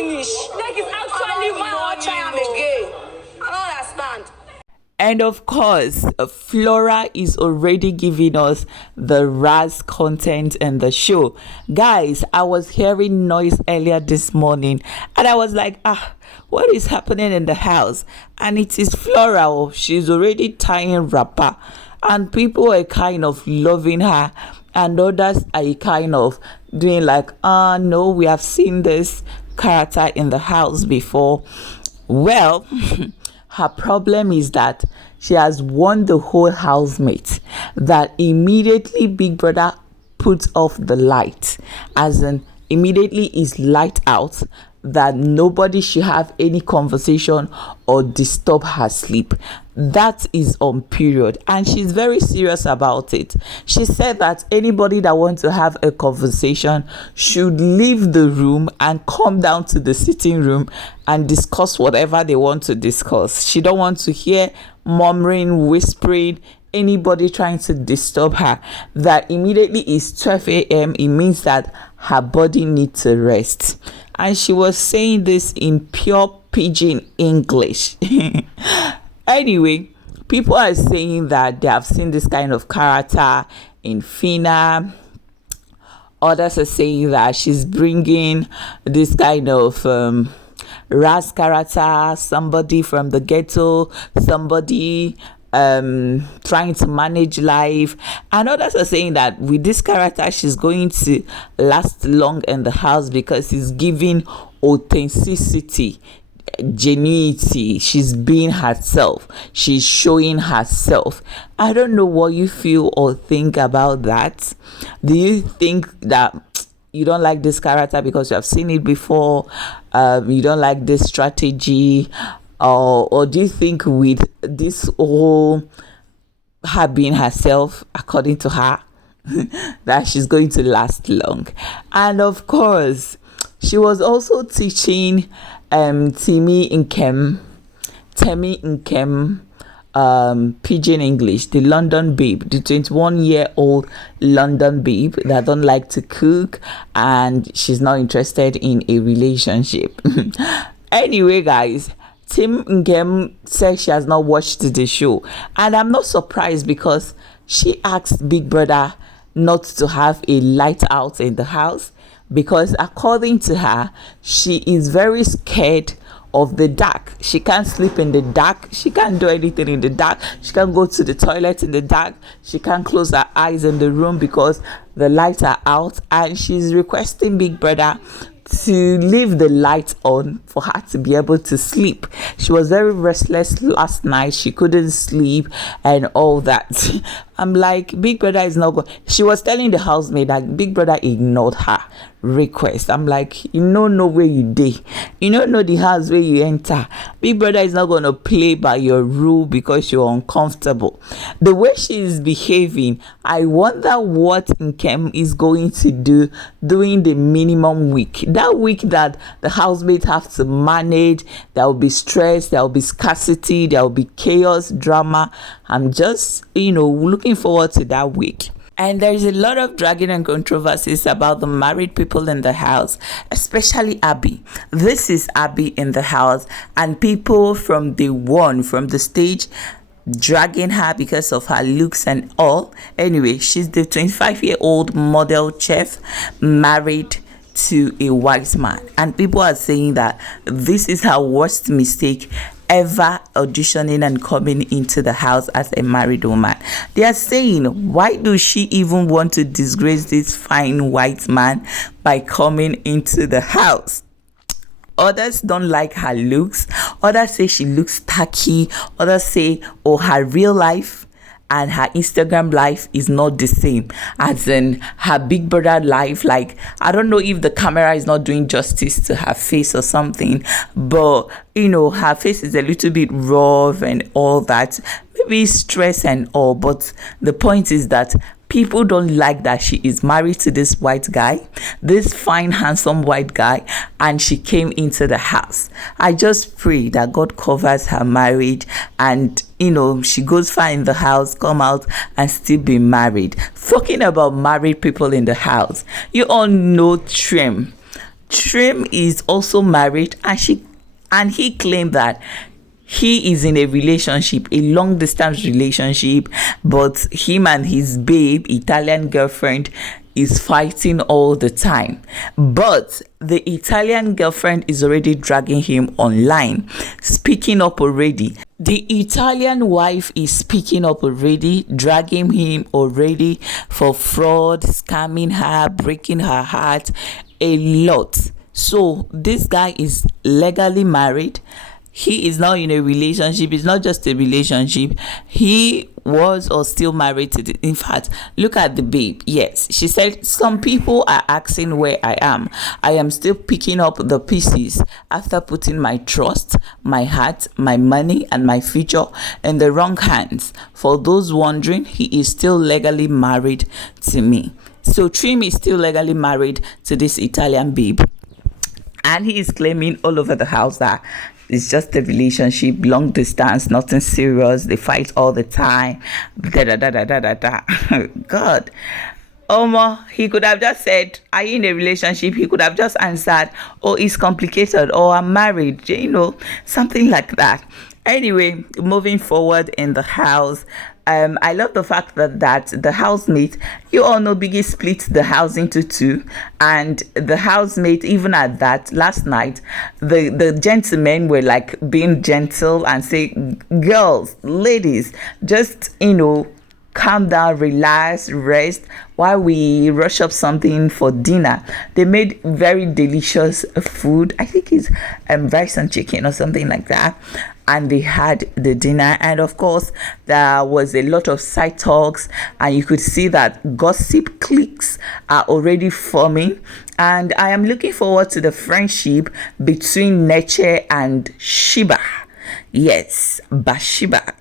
finish. Like it's actually my child again. I don't understand. And of course, Flora is already giving us the Raz content in the show. Guys, I was hearing noise earlier this morning and I was like, what is happening in the house? And it is Flora. Oh, she's already tying wrapper. And people are kind of loving her. And others are kind of doing like, no, we have seen this character in the house before. Well, her problem is that she has won the whole housemate, that immediately Big Brother puts off the light, as in immediately is light out, that nobody should have any conversation or disturb her sleep. That is on period, and she's very serious about it. She said that anybody that wants to have a conversation should leave the room and come down to the sitting room and discuss whatever they want to discuss. She don't want to hear murmuring, whispering, anybody trying to disturb her. That immediately is 12 a.m. it means that her body needs to rest. And she was saying this in pure pidgin English. Anyway, people are saying that they have seen this kind of character in Fina. Others are saying that she's bringing this kind of Raz character, somebody from the ghetto, somebody trying to manage life. And others are saying that with this character she's going to last long in the house because it's giving authenticity, genuinity. She's being herself, she's showing herself. I don't know what you feel or think about that. Do you think that you don't like this character because you have seen it before? You don't like this strategy? Or do you think with this whole her being herself, according to her, that she's going to last long? And of course, she was also teaching TEMI NKEM pidgin English, the London babe, the 21-year-old London babe that don't like to cook and she's not interested in a relationship. Anyway, guys, Tim NKEM says she has not watched the show, and I'm not surprised because she asked Big Brother not to have a light out in the house because according to her, she is very scared of the dark. She can't sleep in the dark. She can't do anything in the dark. She can't go to the toilet in the dark. She can't close her eyes in the room because the lights are out, and she's requesting Big Brother to leave the light on for her to be able to sleep. She was very restless last night. She couldn't sleep and all that. I'm like, Big Brother is not going. She was telling the housemate that Big Brother ignored her request. I'm like, you don't know where you dey. You don't know the house where you enter. Big Brother is not going to play by your rule because you're uncomfortable. The way she is behaving, I wonder what NKEM is going to do during the minimum week. That week that the housemates have to manage, there will be stress, there will be scarcity, there will be chaos, drama. I'm just, looking forward to that week. And there's a lot of dragging and controversies about the married people in the house, especially Abby. This is Abby in the house, and people from the stage, dragging her because of her looks and all. Anyway, she's the 25-year-old model chef married to a white man, and people are saying that this is her worst mistake ever, auditioning and coming into the house as a married woman. They are saying, why does she even want to disgrace this fine white man by coming into the house? Others don't like her looks. Others say she looks tacky. Others say, her real life and her Instagram life is not the same as in her Big Brother life. Like, I don't know if the camera is not doing justice to her face or something, but her face is a little bit rough and all that, maybe stress and all. But the point is that people don't like that she is married to this white guy, this fine, handsome white guy, and she came into the house. I just pray that God covers her marriage and, she goes far in the house, come out and still be married. Talking about married people in the house, you all know Trim. Trim is also married, and he claimed that he is in a relationship, a long distance relationship, but him and his babe, Italian girlfriend, is fighting all the time. But the Italian girlfriend is already dragging him online, speaking up already. The Italian wife is speaking up already, dragging him already for fraud, scamming her, breaking her heart, a lot. So this guy is legally married. He is now in a relationship. It's not just a relationship. He was or still married to in fact, look at the babe. Yes, she said, some people are asking where I am. I am still picking up the pieces after putting my trust, my heart, my money, and my future in the wrong hands. For those wondering, he is still legally married to me. So Trim is still legally married to this Italian babe, and he is claiming all over the house that it's just a relationship, long distance, nothing serious. They fight all the time. Da da da da da da da. God. He could have just said, are you in a relationship? He could have just answered, oh, it's complicated, or I'm married, something like that. Anyway, moving forward in the house, I love the fact that the housemate, you all know Biggie split the house into two, and the housemate, even at that, last night, the gentlemen were like being gentle and say, girls, ladies, just, calm down, relax, rest while we rush up something for dinner. They made very delicious food. I think it's rice and chicken or something like that. And they had the dinner, and of course there was a lot of side talks, and you could see that gossip cliques are already forming. And I am looking forward to the friendship between Neche and Shiba. Yes, Bathsheba.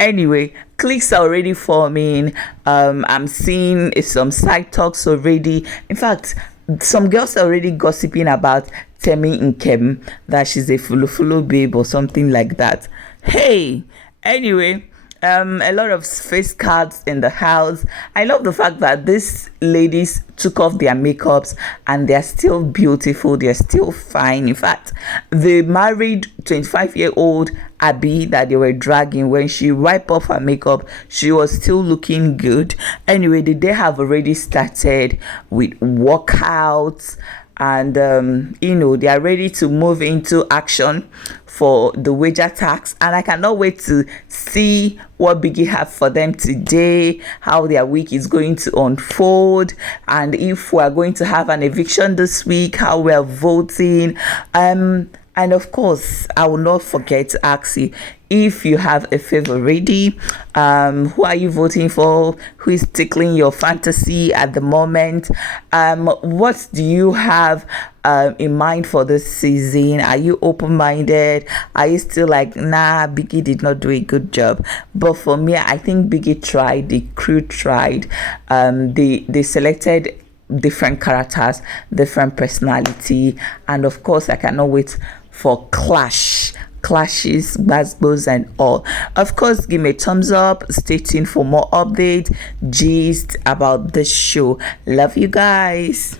Anyway, cliques are already forming. I'm seeing some side talks already. In fact, some girls are already gossiping about TEMI NKEM, that she's a fulo babe or something like that. Hey, anyway, a lot of face cards in the house. I love the fact that these ladies took off their makeups and they're still beautiful, they're still fine. In fact, the married 25-year-old Abby that they were dragging, when she wiped off her makeup, she was still looking good. Anyway, they have already started with workouts, and they are ready to move into action for the wager tax, and I cannot wait to see what Biggie have for them today, how their week is going to unfold, and if we are going to have an eviction this week, how we are voting. And of course, I will not forget to ask you if you have a favorite. Who are you voting for? Who is tickling your fantasy at the moment? What do you have in mind for this season? Are you open-minded? Are you still like, nah, Biggie did not do a good job? But for me, I think Biggie tried, the crew tried. They selected different characters, different personality, and of course I cannot wait for clashes, buzzbuzz and all. Of course, give me a thumbs up, stay tuned for more updates, gist about this show. Love you guys.